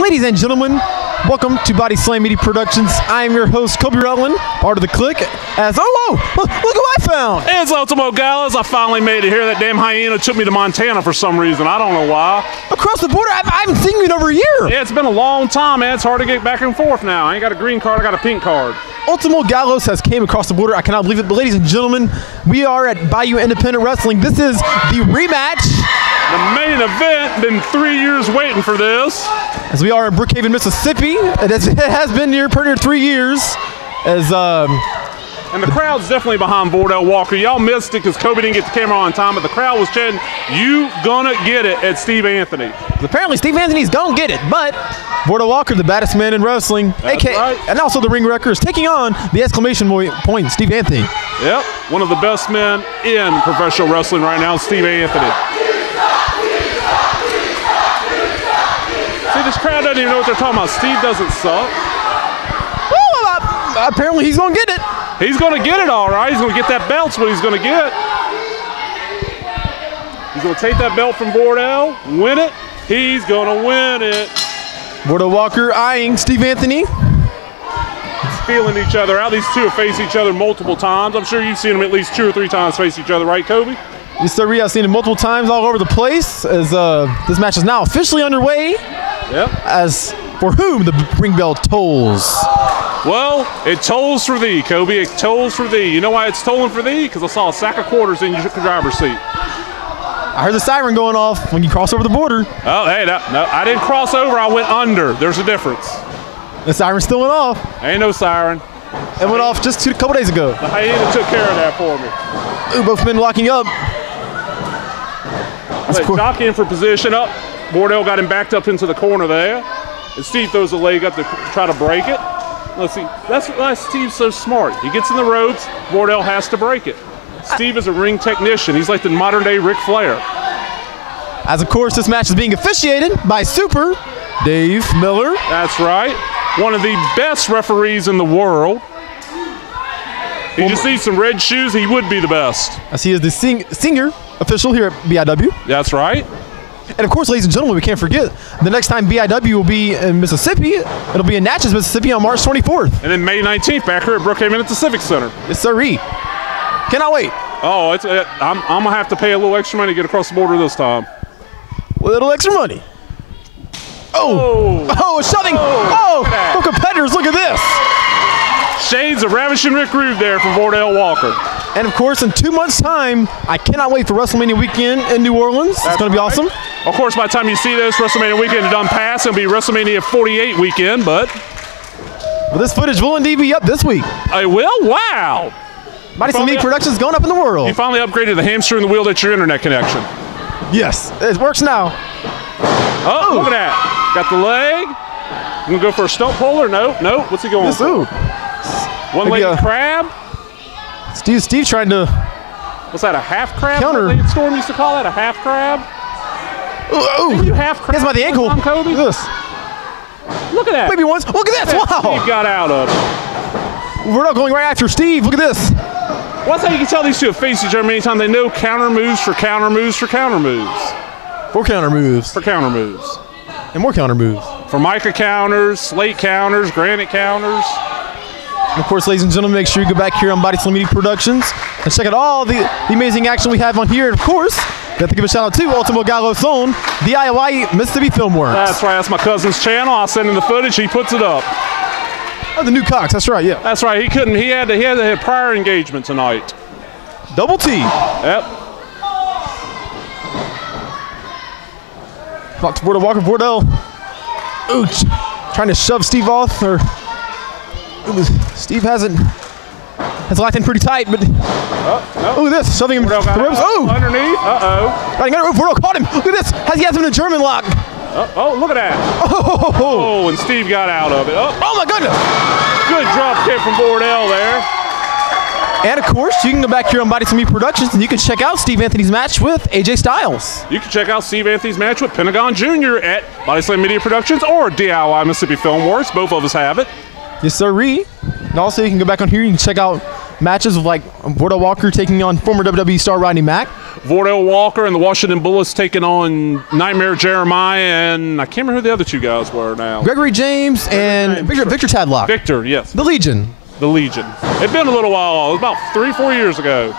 Ladies and gentlemen, welcome to Body Slam Media Productions. I am your host, Kobe Rutland, part of the Click. Look what I found. It's Ultimo Gallows. I finally made it here. That damn hyena took me to Montana for some reason. I don't know why. Across the border? I haven't seen you in over a year. Yeah, it's been a long time, man. It's hard to get back and forth now. I ain't got a green card. I got a pink card. Ultimo Gallows has came across the border. I cannot believe it. But ladies and gentlemen, we are at Bayou Independent Wrestling. This is the rematch. The main event. Been 3 years waiting for this. As we are in Brookhaven, Mississippi. It has been near pretty near 3 years. And the crowd's definitely behind Vordell Walker. Y'all missed it because Kobe didn't get the camera on time, but the crowd was chanting, "You gonna get it" at Steve Anthony. Apparently Steve Anthony's gonna get it, but Vordell Walker, the baddest man in wrestling, right. And also the ring wrecker, is taking on the exclamation point, Steve Anthony. Yep, one of the best men in professional wrestling right now, Steve Anthony. See, this crowd doesn't even know what they're talking about. Steve doesn't suck. Well, apparently he's gonna get it. He's going to get it all right. He's going to get that belt's what he's going to get. He's going to take that belt from Vordell, win it. He's going to win it. Vordell Walker eyeing Steve Anthony. Feeling each other out. These two have faced each other multiple times. I'm sure you've seen them at least 2 or 3 times face each other, right, Kobe? Yes, sir. I've seen it multiple times all over the place as this match is now officially underway. Yep. As for whom the ring bell tolls. Well, it tolls for thee, Kobe. It tolls for thee. You know why it's tolling for thee? Because I saw a sack of quarters in your driver's seat. I heard the siren going off when you cross over the border. Oh, hey, no, I didn't cross over. I went under. There's a difference. The siren still went off. Ain't no siren. It went off just a couple days ago. The hyena took care of that for me. Ooh, both men locking up. Jockey in for position up. Vordell got him backed up into the corner there. And Steve throws a leg up to try to break it. Let's see. That's why Steve's so smart. He gets in the ropes. Vordell has to break it. Steve is a ring technician. He's like the modern-day Ric Flair. As, of course, this match is being officiated by Super Dave Miller. That's right. One of the best referees in the world. He just needs some red shoes. He would be the best. As he is the senior official here at BIW. That's right. And of course, ladies and gentlemen, we can't forget the next time BIW will be in Mississippi, it'll be in Natchez, Mississippi on March 24th. And then May 19th back here at Brookhaven at the Civic Center. Yes, sir. Cannot wait. Oh, I'm going to have to pay a little extra money to get across the border this time. A little extra money. Oh, shoving. Oh, competitors, look at this. Shades of Ravishing Rick Rude there from Vordell Walker. And of course, in 2 months' time, I cannot wait for WrestleMania weekend in New Orleans. It's going to be awesome. Of course, by the time you see this, WrestleMania weekend is done past. It'll be WrestleMania 48 weekend, but this footage will indeed be up this week. I will? Wow. Body Slam Media Productions going up in the world. You finally upgraded the hamster in the wheel that's your internet connection. Yes, it works now. Oh, look at that. Got the leg. You going to go for a stump puller? No. What's he going for? One-legged crab? Steve trying to... What's that, a half crab? Counter. Storm used to call that a half crab? Ooh. You half crab? That's by the ankle. Kobe? Look at this. Look at that. Maybe once. Look at this. Wow. Steve got out of it. We're not going right after Steve. Look at this. Well, that's how you can tell these two have faced each other many times. They know counter moves for counter moves for counter moves. For counter moves. For counter moves. And more counter moves. Formica counters, slate counters, granite counters. And of course, ladies and gentlemen, make sure you go back here on Body Slam Media Productions and check out all the amazing action we have on here. And of course, we have to give a shout out to Ultimo Gallows' own DIY Mississippi Filmworks. That's right. That's my cousin's channel. I'll send him the footage. He puts it up. Oh, the new Cox. That's right. Yeah. That's right. He couldn't. He had a prior engagement tonight. Double T. Yep. Back to Vordell Walker. Ooh, trying to shove Steve off. Steve has locked in pretty tight, but no. Look at this, shoving him through the ropes. Oh, underneath. Vordell caught him. Look at this. He has him in a German lock. Look at that. Oh, and Steve got out of it. Oh my goodness. Good drop kick from Vordell there. And of course, you can go back here on Body Slam Media Productions and you can check out Steve Anthony's match with AJ Styles. You can check out Steve Anthony's match with Pentagon Jr. at Body Slam Media Productions or DIY Mississippi Filmworks. Both of us have it. Yes, sir. And also, you can go back on here. You can check out matches of like Wardell Walker taking on former WWE star Rodney Mack. Wardell Walker and the Washington Bullets taking on Nightmare Jeremiah, and I can't remember who the other two guys were now. Gregory James and Victor Tadlock. Victor, yes. The Legion. The Legion. It's been a little while. It was about 3-4 years ago.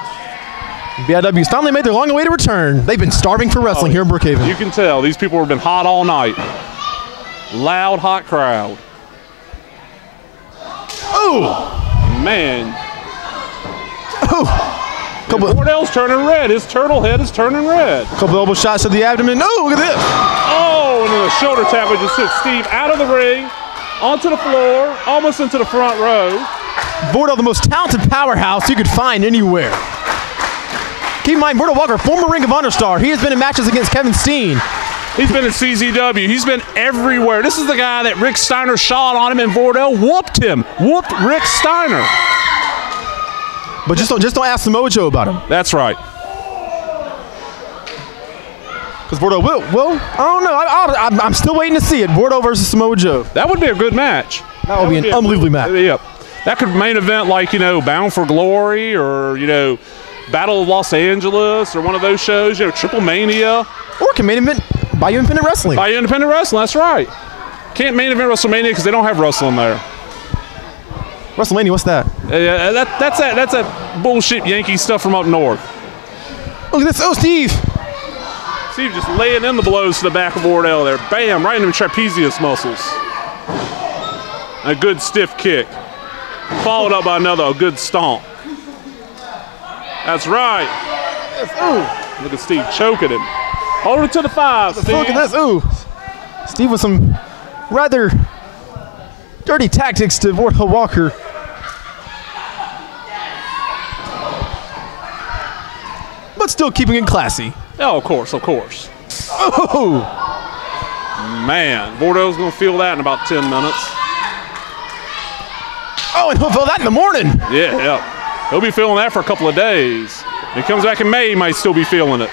BIW's finally made their long-awaited return. They've been starving for wrestling here in Brookhaven. You can tell. These people have been hot all night. Loud, hot crowd. Oh! Man. Oh! Wardell's turning red. His turtle head is turning red. Couple elbow shots to the abdomen. Oh, look at this. Oh, and then a shoulder tap which just took Steve out of the ring, onto the floor, almost into the front row. Wardell, the most talented powerhouse you could find anywhere. Keep in mind, Wardell Walker, former Ring of Honor star. He has been in matches against Kevin Steen. He's been in CZW. He's been everywhere. This is the guy that Rick Steiner shot on him, and Wardell whooped him. Whooped Rick Steiner. But just don't ask Samoa Joe about him. That's right. Because Wardell will. I don't know. I'm still waiting to see it. Wardell versus Samoa Joe. That would be a good match. That would be an unbelievably match. Yep. That could main event like, Bound for Glory or, Battle of Los Angeles or one of those shows, Triple Mania. Or can main event by Independent Wrestling. By Independent Wrestling, that's right. Can't main event WrestleMania because they don't have wrestling there. WrestleMania, what's that? That's that bullshit Yankee stuff from up north. Look at this. Oh, Steve. Steve just laying in the blows to the back of Wardell there. Bam, right in the trapezius muscles. A good stiff kick. Followed up by a good stomp. That's right. Ooh. Look at Steve choking him. Hold it to the 5, Steve. Look at this. Ooh. Steve with some rather dirty tactics to Wardell Walker. But still keeping it classy. Oh, of course, of course. Oh! Man, Wardell's going to feel that in about 10 minutes. Oh, and he'll feel that in the morning. Yeah. He'll be feeling that for a couple of days. When he comes back in May, he might still be feeling it.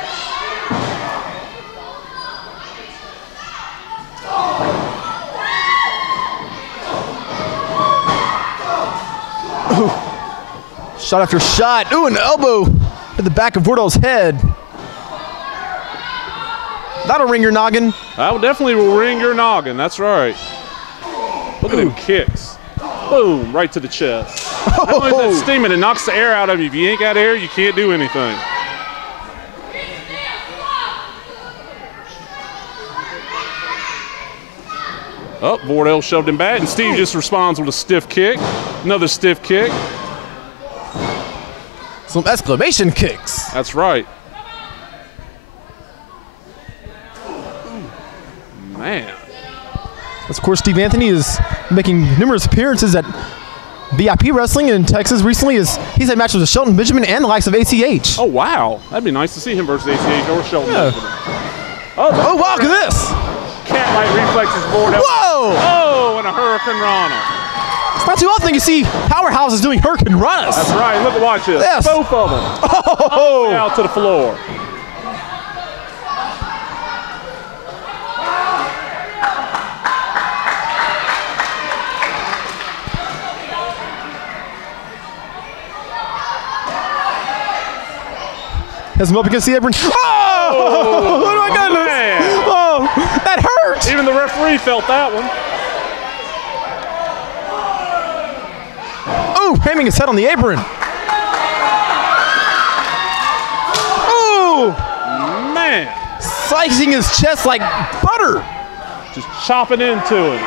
Ooh. Shot after shot. Ooh, an elbow at the back of Wardell's head. That'll ring your noggin. That definitely will ring your noggin. That's right. Look at them kicks. Boom, right to the chest. Not only is that steaming, it knocks the air out of you. If you ain't got air, you can't do anything. Oh, Wardell shoved him back, and Steve just responds with a stiff kick. Another stiff kick. Some exclamation kicks. That's right. Man. Of course, Steve Anthony is making numerous appearances at VIP Wrestling in Texas recently. He's had matches with Shelton Benjamin and the likes of ACH. Oh, wow. That'd be nice to see him versus ACH or Shelton Benjamin. Oh, wow, look at this. Cat-like reflexes, Wardell. Whoa! Oh, and a Hurricane Rana. It's not too often you see powerhouses doing Hurricane Ranas. That's right. Look at watch this. Yes. Both of them. Oh! Out to the floor. Has him up against the apron. Oh! Oh my goodness! Man. Oh, that hurt! Even the referee felt that one. Oh, hamming his head on the apron. Oh! Man. Slicing his chest like butter. Just chopping into it.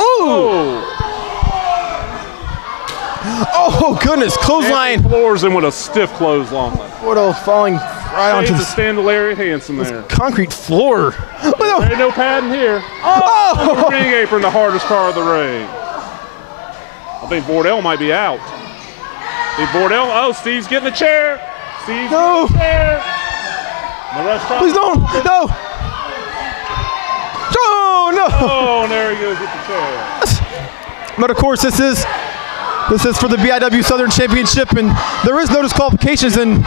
Ooh! Oh, goodness. Clothesline. Floors him with a stiff clothesline. Wardell falling right onto the the Standalarian Hansen there. concrete floor. There ain't no padding here. Oh! The ring apron, the hardest part of the ring. I think Wardell might be out. Oh, Steve's getting a chair. Steve's No. getting a chair. Please don't. No. Oh, no. Oh, and there he goes with the chair. But of course, this is for the BIW Southern Championship, and there is no disqualifications in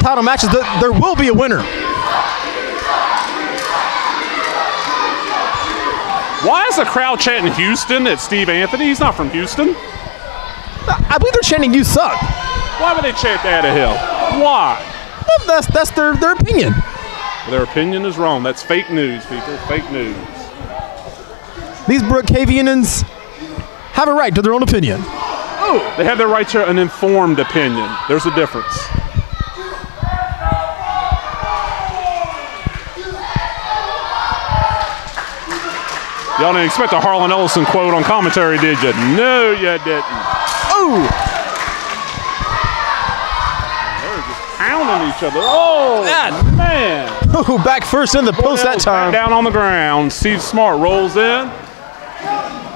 title matches. There will be a winner. Why is the crowd chanting Houston at Steve Anthony? He's not from Houston. I believe they're chanting "You suck." Why would they chant that at him? Why? Well, that's their opinion. Their opinion is wrong. That's fake news, people. Fake news. These Brookhavians have a right to their own opinion. Oh, they have their right to an informed opinion. There's a difference. Y'all didn't expect a Harlan Ellison quote on commentary, did you? No, you didn't. Oh! They're just pounding each other. Oh, man. Oh, back first in the post that time. Down on the ground. Steve Smart rolls in.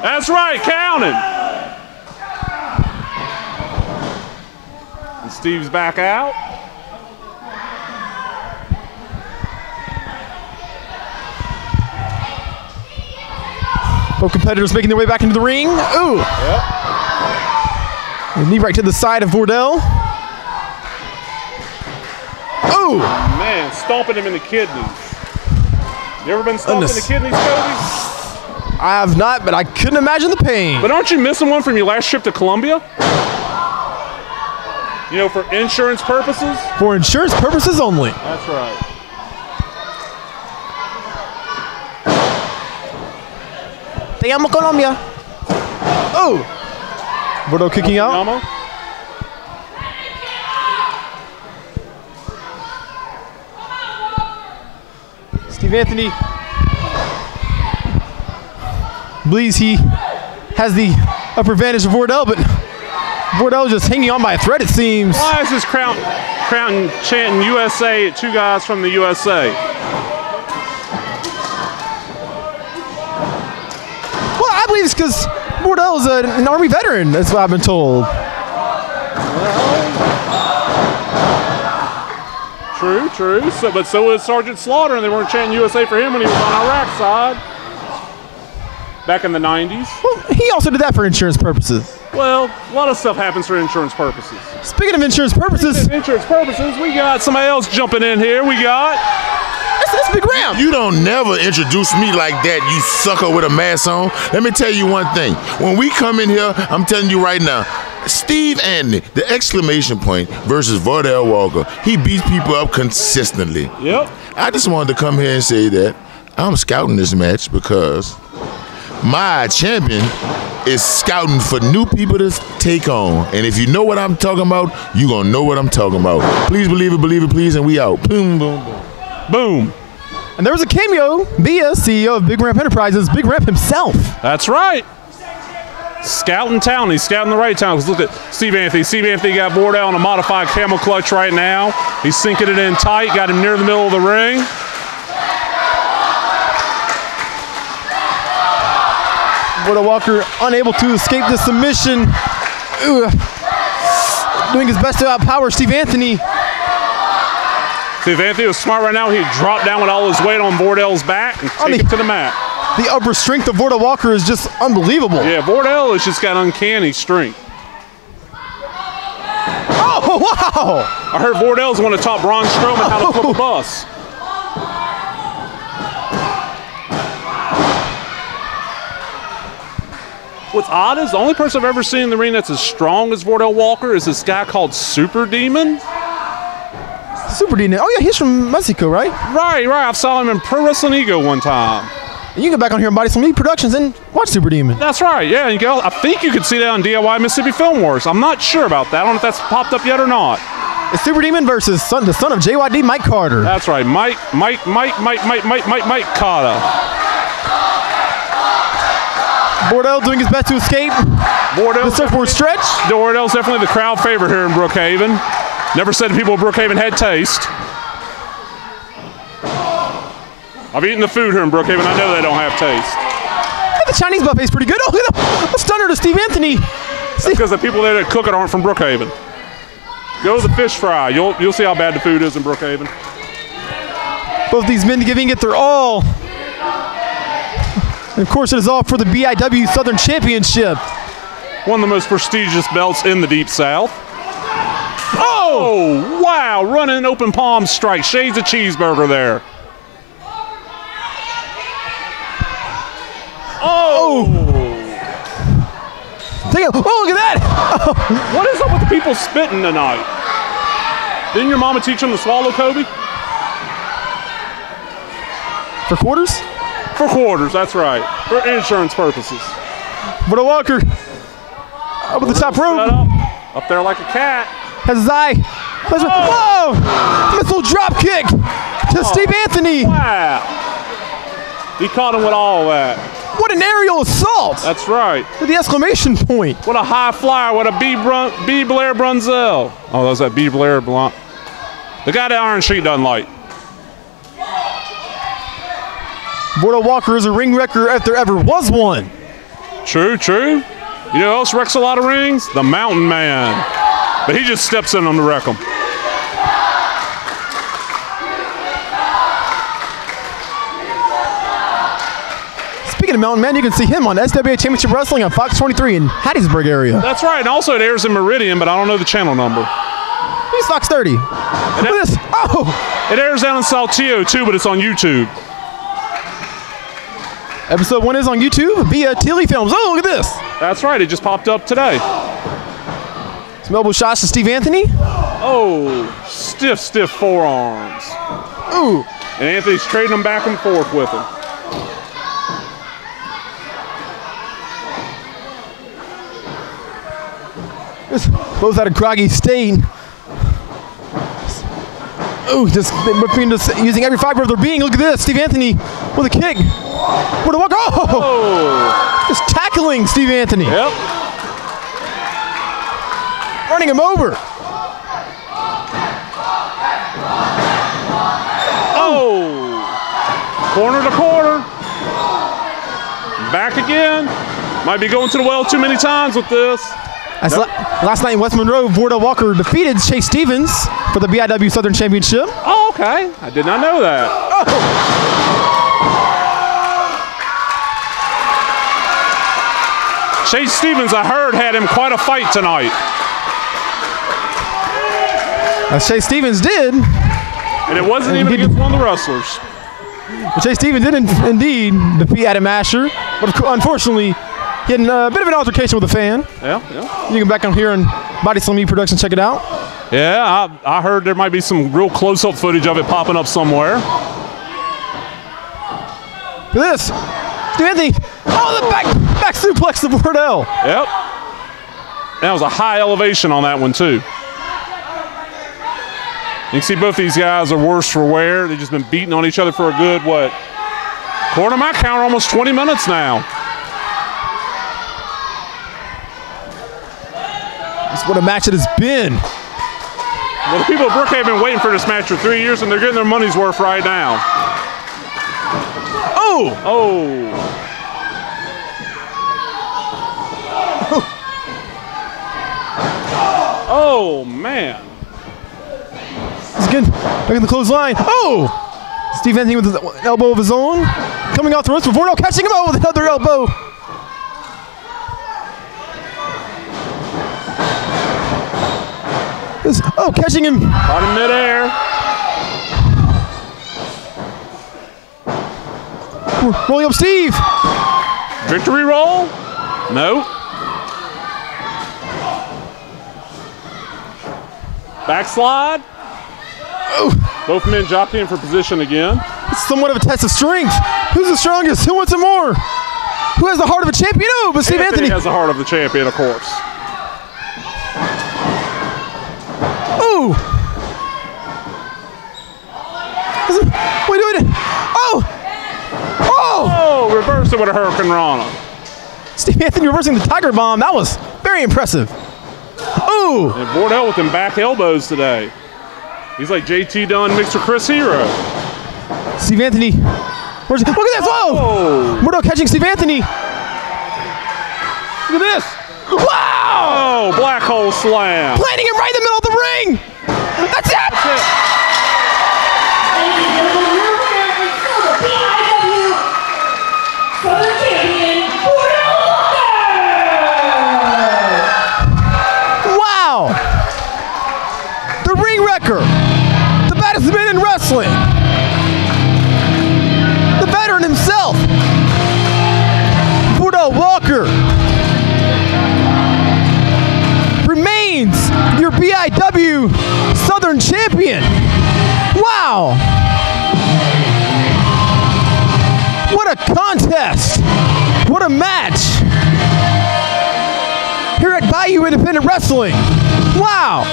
That's right, counting. And Steve's back out. Both competitors making their way back into the ring. Ooh. Yep. Knee right to the side of Vordell. Ooh. Man, stomping him in the kidneys. You ever been stomped in the kidneys, Cody? I have not, but I couldn't imagine the pain. But aren't you missing one from your last trip to Columbia? You know, for insurance purposes? For insurance purposes only. That's right. Te amo Colombia. Oh. Vordell kicking out. Yama. Steve Anthony believes he has the upper advantage of Vordell, but Vordell just hanging on by a thread, it seems. Why is this crowd chanting USA at two guys from the USA? Well, I believe it's because Vordell is an Army veteran, that's what I've been told. True. But so was Sergeant Slaughter, and they weren't chanting USA for him when he was on Iraq's side. Back in the 90s. Well, he also did that for insurance purposes. Well, a lot of stuff happens for insurance purposes. Speaking of insurance purposes, we got somebody else jumping in here. We got... That's Big Ram. You don't never introduce me like that, you sucker with a mask on. Let me tell you one thing. When we come in here, I'm telling you right now, Steve Anthony, the exclamation point versus Vordell Walker, he beats people up consistently. Yep. I just wanted to come here and say that I'm scouting this match because my champion is scouting for new people to take on. And if you know what I'm talking about, you're going to know what I'm talking about. Please believe it, please, and we out. Boom, boom, boom. Boom. And there was a cameo via CEO of Big Ramp Enterprises, Big Ramp himself. That's right. Scouting town. He's scouting the right town. Because look at Steve Anthony. Steve Anthony got Vordell on a modified camel clutch right now. He's sinking it in tight. Got him near the middle of the ring. Vordell Walker unable to escape the submission. Ooh. Doing his best to outpower Steve Anthony. Steve Anthony was smart right now. He dropped down with all his weight on Vordell's back and take him to the mat. The upper strength of Vordell Walker is just unbelievable. Yeah, Vordell has just got uncanny strength. Oh, wow! I heard Vordell's one of the top Braun Strowman how to flip a bus. What's odd is the only person I've ever seen in the ring that's as strong as Vordell Walker is this guy called Super Demon. Super Demon. Oh, yeah, he's from Mexico, right? Right. I saw him in Pro Wrestling Ego one time. You can go back on here and Body Slam Productions and watch Super Demon. That's right, yeah. You go, I think you could see that on DIY Mississippi Film Wars. I'm not sure about that. I don't know if that's popped up yet or not. It's Super Demon versus the son of JYD, Mike Carter. That's right, Mike Carter. Vordell doing his best to escape. The surfboard stretch. Vordell's definitely the crowd favorite here in Brookhaven. Never said to people Brookhaven had taste. I've eaten the food here in Brookhaven. I know they don't have taste. Hey, the Chinese buffet's pretty good. Oh, look at the stunner to Steve Anthony. That's because the people there that cook it aren't from Brookhaven. Go to the fish fry. You'll see how bad the food is in Brookhaven. Both these men giving it their all. And of course, it is all for the BIW Southern Championship. One of the most prestigious belts in the Deep South. Oh, wow. Running an open palm strike. Shades of cheeseburger there. Oh! Take a, oh, look at that! What is up with the people spitting tonight? Didn't your mama teach them to swallow, Kobe? For quarters? For quarters, that's right. For insurance purposes. Bordeaux Walker up at the top rope. Up there like a cat. Has his eye. Whoa! Missile drop kick to Steve Anthony. Wow. He caught him with all that. What an aerial assault. That's right. To the exclamation point. What a high flyer. What a B. Blair Brunzell. Oh, that was that B. Blair Blunt. The guy that Iron Sheik doesn't like. Bordeaux Walker is a ring wrecker if there ever was one. True, true. You know who else wrecks a lot of rings? The Mountain Man. But he just steps in them to wreck them. Speaking of Mountain Man, you can see him on SWA Championship Wrestling on Fox 23 in Hattiesburg area. That's right. And also it airs in Meridian, but I don't know the channel number. He's Fox 30. Look at this. Oh! It airs down in Saltillo too, but it's on YouTube. Episode 1 is on YouTube via Tilly Films. Oh, look at this. That's right. It just popped up today. Some elbow shots to Steve Anthony. Oh, stiff, stiff forearms. Ooh. And Anthony's trading them back and forth with him. This both out of groggy state. Ooh, just using every fiber of their being. Look at this. Steve Anthony with a kick. What a walk. Oh! Just tackling Steve Anthony. Yep. Running him over. Oh! Corner to corner. Back again. Might be going to the well too many times with this. Last night in West Monroe, Bordeaux Walker defeated Chase Stevens for the BIW Southern Championship. Oh, okay. I did not know that. Chase Stevens, I heard, had him quite a fight tonight. Chase Stevens did. And it wasn't even against one of the wrestlers. But Chase Stevens did indeed defeat Adam Asher. But unfortunately, he had a bit of an altercation with a fan. Yeah. You can back on here on Body Slam Media Productions, check it out. Yeah, I heard there might be some real close-up footage of it popping up somewhere. Look at this. Steve Anthony. Oh, the back suplex to Bordeaux. Yep. That was a high elevation on that one, too. You can see both these guys are worse for wear. They've just been beating on each other for a good, what? According to my count, almost 20 minutes now. That's what a match it has been. Well, the people at Brookhaven have been waiting for this match for 3 years, and they're getting their money's worth right now. Oh! Oh, man. He's good. Back in the clothesline. Oh! Steve Anthony with an elbow of his own. Coming off the ropes, but Bordeaux catching him out with another elbow. Oh, catching him. Caught him midair. Rolling up Steve. Victory roll? No. Backslide. Oh. Both men jockeying for position again. It's somewhat of a test of strength. Who's the strongest? Who wants it more? Who has the heart of a champion? Oh, but Steve Anthony has the heart of the champion, of course. Ooh. What are you doing? Oh! Oh, reverse it with a Hurricane Rana. Steve Anthony reversing the Tiger Bomb. That was very impressive. Ooh! And Bordeaux with them back elbows today. He's like JT Dunn mixed with Chris Hero. Steve Anthony. Look at this. Whoa! Bordeaux catching Steve Anthony. Look at this. Wow! Oh, black hole slam. Planting him right in the middle of the ring. That's it. That's it. Wow! The ring wrecker, the baddest man in wrestling, the veteran himself, Bordeaux Walker remains your BIW Southern Champion. Wow! What a contest! What a match! Here at Bayou Independent Wrestling. Wow!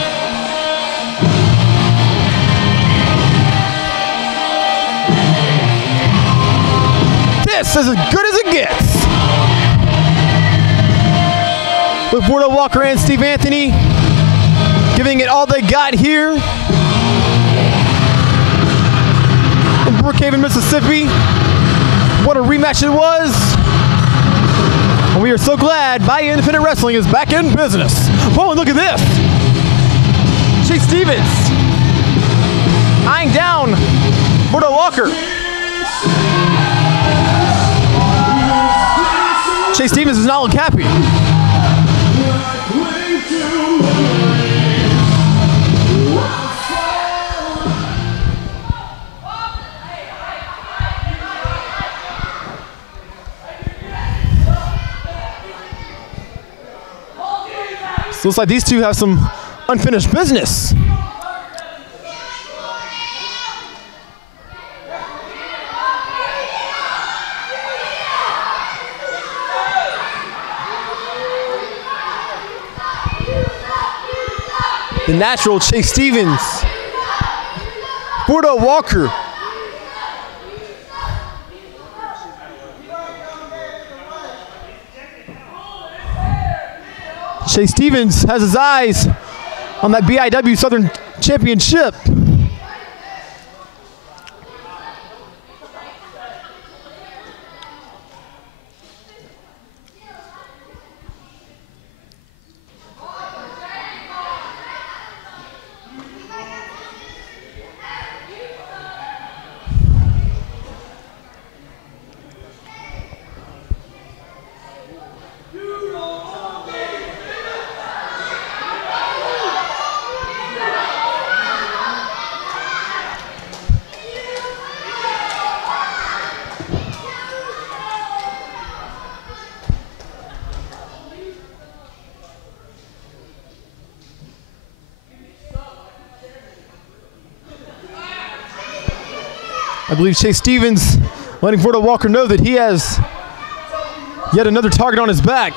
This is as good as it gets. With Bordeaux Walker and Steve Anthony giving it all they got here in Brookhaven, Mississippi. What a rematch it was. And we are so glad Bayou Independent Wrestling is back in business. Oh, and look at this. Chase Stevens eyeing down Bordeaux Walker. Chase Stevens does not look happy. So looks like these two have some unfinished business. The natural Chase Stevens, Bordeaux Walker. Chase Stevens has his eyes on that BIW Southern Championship. I believe Chase Stevens letting Bordeaux Walker know that he has yet another target on his back.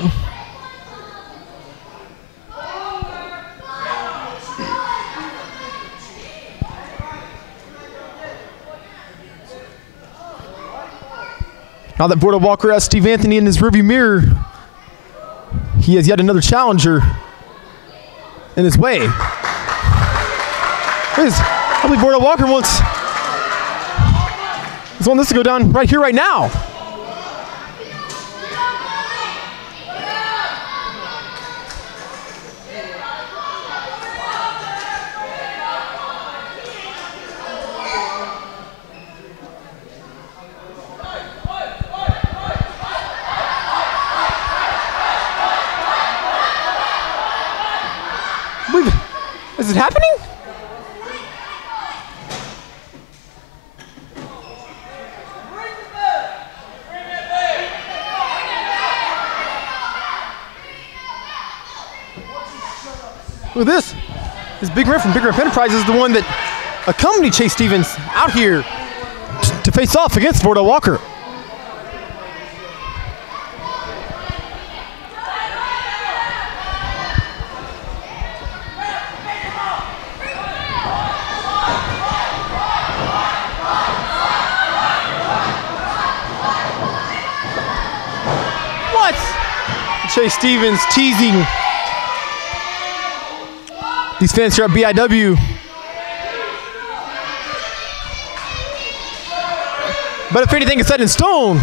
Now that Bordeaux Walker has Steve Anthony in his rearview mirror, he has yet another challenger in his way. I believe Bordeaux Walker wants this to go down right here, right now. Is it happening? Look at this Big Red from Big Red Enterprises is the one that accompanied Chase Stevens out here to face off against Bordeaux Walker. What? Chase Stevens teasing these fans here at BIW. But if anything is set in stone,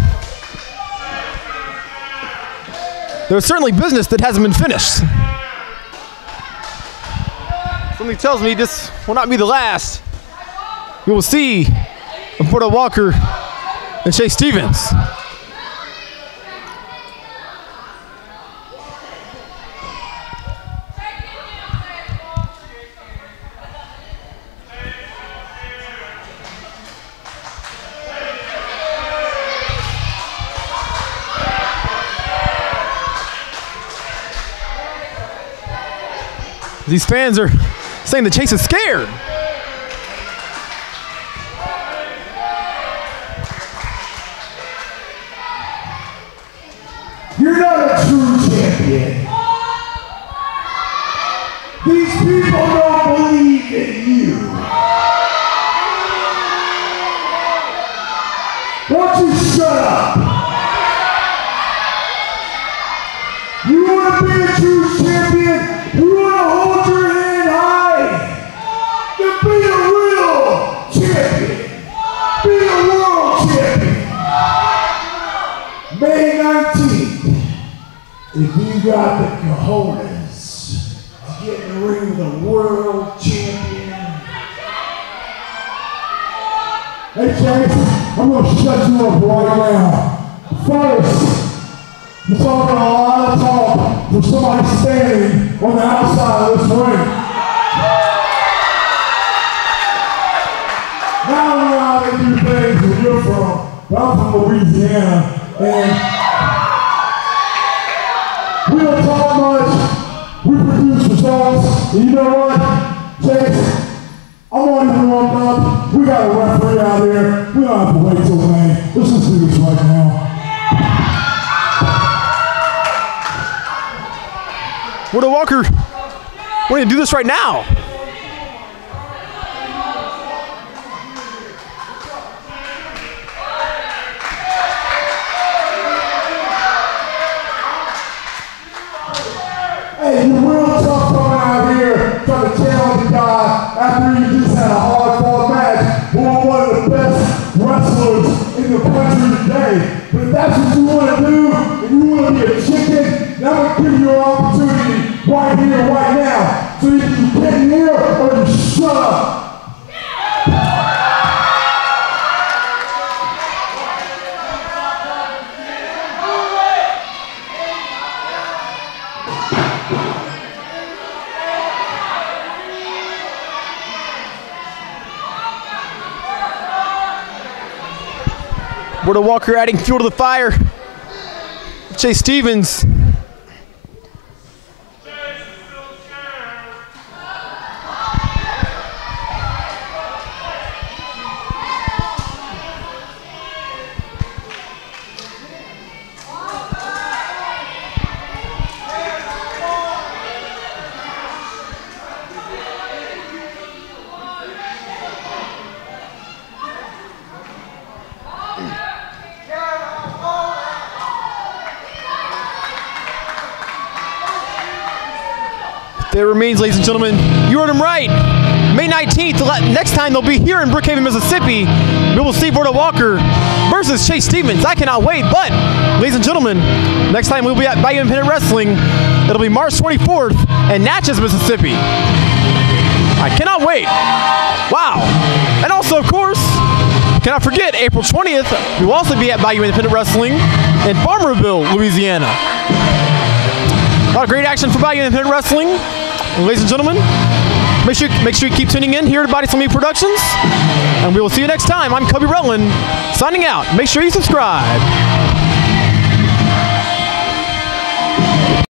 there's certainly business that hasn't been finished. Something tells me this will not be the last we will see of Bordeaux Walker and Chase Stevens. These fans are saying that Chase is scared. You're not a true champion. These people don't believe in you. Why don't you shut up? You want to be a true champion? You want to hold your head high? Then be a real champion. Be a world champion. May 19th, if you got the cojones to get in the ring with a world champion. Hey Chase, I'm going to shut you up right now. First, you're talking a lot of talk for somebody standing on the outside of this ring. Now I don't know how they do things where you're from, but I'm from Louisiana. And we don't talk much, we produce results, and you know what, Chase, I'm already warmed up, we got a referee out here, we don't have to wait till May, let's just do this right now. Wardell Walker, we're going to do this right now. Hey, you're real tough coming out here trying to challenge a guy after you just had a hard-fought match with one of the best wrestlers in the country today. But if that's what you want to do, and you want to be a chicken, then I'm going to give you an opportunity right here, right now. So either you get in here or you shut up. Wardell Walker adding fuel to the fire. Chase Stevens. There remains, ladies and gentlemen, you heard him right. May 19th, next time they'll be here in Brookhaven, Mississippi. We will see Wardell Walker versus Chase Stevens. I cannot wait, but ladies and gentlemen, next time we'll be at Bayou Independent Wrestling. It'll be March 24th in Natchez, Mississippi. I cannot wait. Wow. And also, of course, cannot forget, April 20th, we will also be at Bayou Independent Wrestling in Farmerville, Louisiana. A lot of great action for Bayou Independent Wrestling. And ladies and gentlemen, make sure you keep tuning in here to Body Slam Productions. And we will see you next time. I'm Kobe Rutland, signing out. Make sure you subscribe.